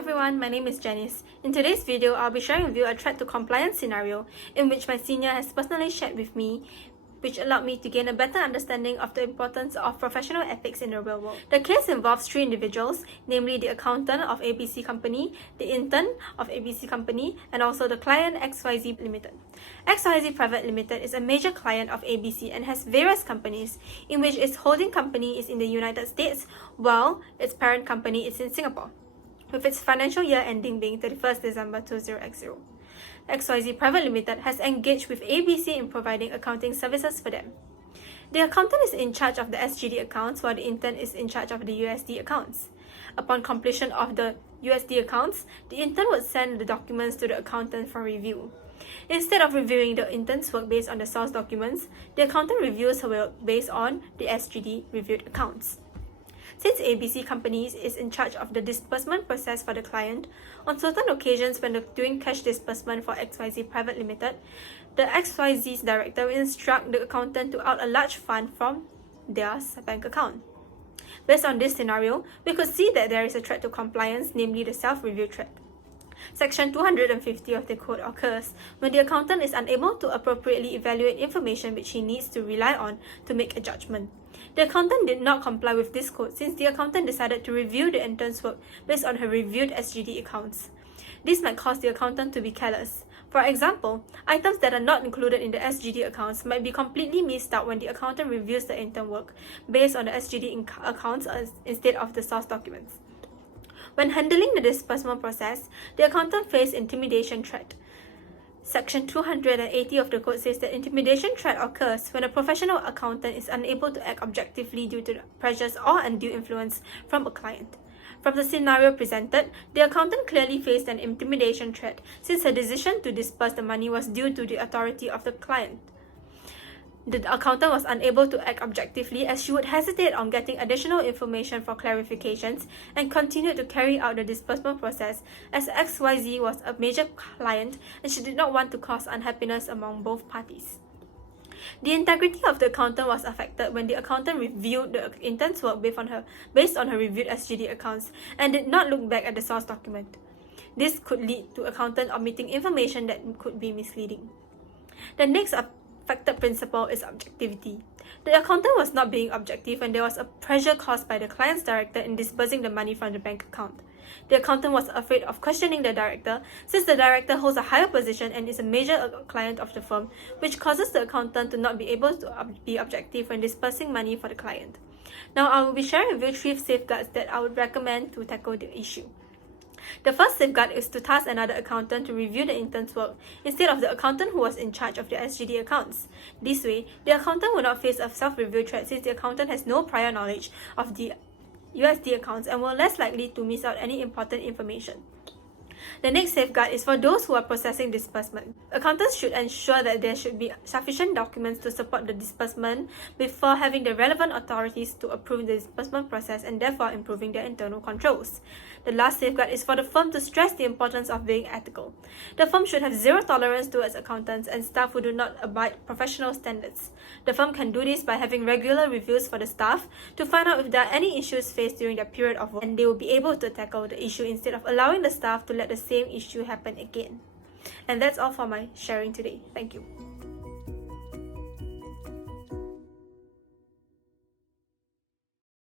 everyone, my name is Janice. In today's video, I'll be sharing with you a threat to compliance scenario in which my senior has personally shared with me, which allowed me to gain a better understanding of the importance of professional ethics in the real world. The case involves three individuals, namely the accountant of ABC Company, the intern of ABC Company, and also the client XYZ Limited. XYZ Private Limited is a major client of ABC and has various companies, in which its holding company is in the United States, while its parent company is in Singapore, with its financial year ending being 31st December 2020. XYZ Private Limited has engaged with ABC in providing accounting services for them. The accountant is in charge of the SGD accounts, while the intern is in charge of the USD accounts. Upon completion of the USD accounts, the intern would send the documents to the accountant for review. Instead of reviewing the intern's work based on the source documents, the accountant reviews her work based on the SGD reviewed accounts. Since ABC Companies is in charge of the disbursement process for the client, on certain occasions when doing cash disbursement for XYZ Private Limited, the XYZ's director will instruct the accountant to out a large fund from their bank account. Based on this scenario, we could see that there is a threat to compliance, namely the self-review threat. Section 250 of the Code occurs when the accountant is unable to appropriately evaluate information which he needs to rely on to make a judgment. The accountant did not comply with this code since the accountant decided to review the intern's work based on her reviewed SGD accounts. This might cause the accountant to be careless. For example, items that are not included in the SGD accounts might be completely missed out when the accountant reviews the intern work based on the SGD accounts instead of the source documents. When handling the disbursement process, the accountant faced intimidation threat. Section 280 of the Code says that intimidation threat occurs when a professional accountant is unable to act objectively due to pressures or undue influence from a client. From the scenario presented, the accountant clearly faced an intimidation threat since her decision to disburse the money was due to the authority of the client. The accountant was unable to act objectively as she would hesitate on getting additional information for clarifications and continued to carry out the disbursement process as XYZ was a major client and she did not want to cause unhappiness among both parties. The integrity of the accountant was affected when the accountant reviewed the intern's work based on her reviewed SGD accounts and did not look back at the source document. This could lead to accountant omitting information that could be misleading. The next affected principle is objectivity. The accountant was not being objective when there was a pressure caused by the client's director in disbursing the money from the bank account. The accountant was afraid of questioning the director since the director holds a higher position and is a major client of the firm, which causes the accountant to not be able to be objective when disbursing money for the client. Now I will be sharing with you 3 safeguards that I would recommend to tackle the issue. The first safeguard is to task another accountant to review the intern's work instead of the accountant who was in charge of the SGD accounts. This way, the accountant will not face a self-review threat since the accountant has no prior knowledge of the USD accounts and will less likely to miss out any important information. The next safeguard is for those who are processing disbursement. Accountants should ensure that there should be sufficient documents to support the disbursement before having the relevant authorities to approve the disbursement process and therefore improving their internal controls. The last safeguard is for the firm to stress the importance of being ethical. The firm should have zero tolerance towards accountants and staff who do not abide professional standards. The firm can do this by having regular reviews for the staff to find out if there are any issues faced during their period of work, and they will be able to tackle the issue instead of allowing the staff to let the same issue happen again. And that's all for my sharing today. Thank you.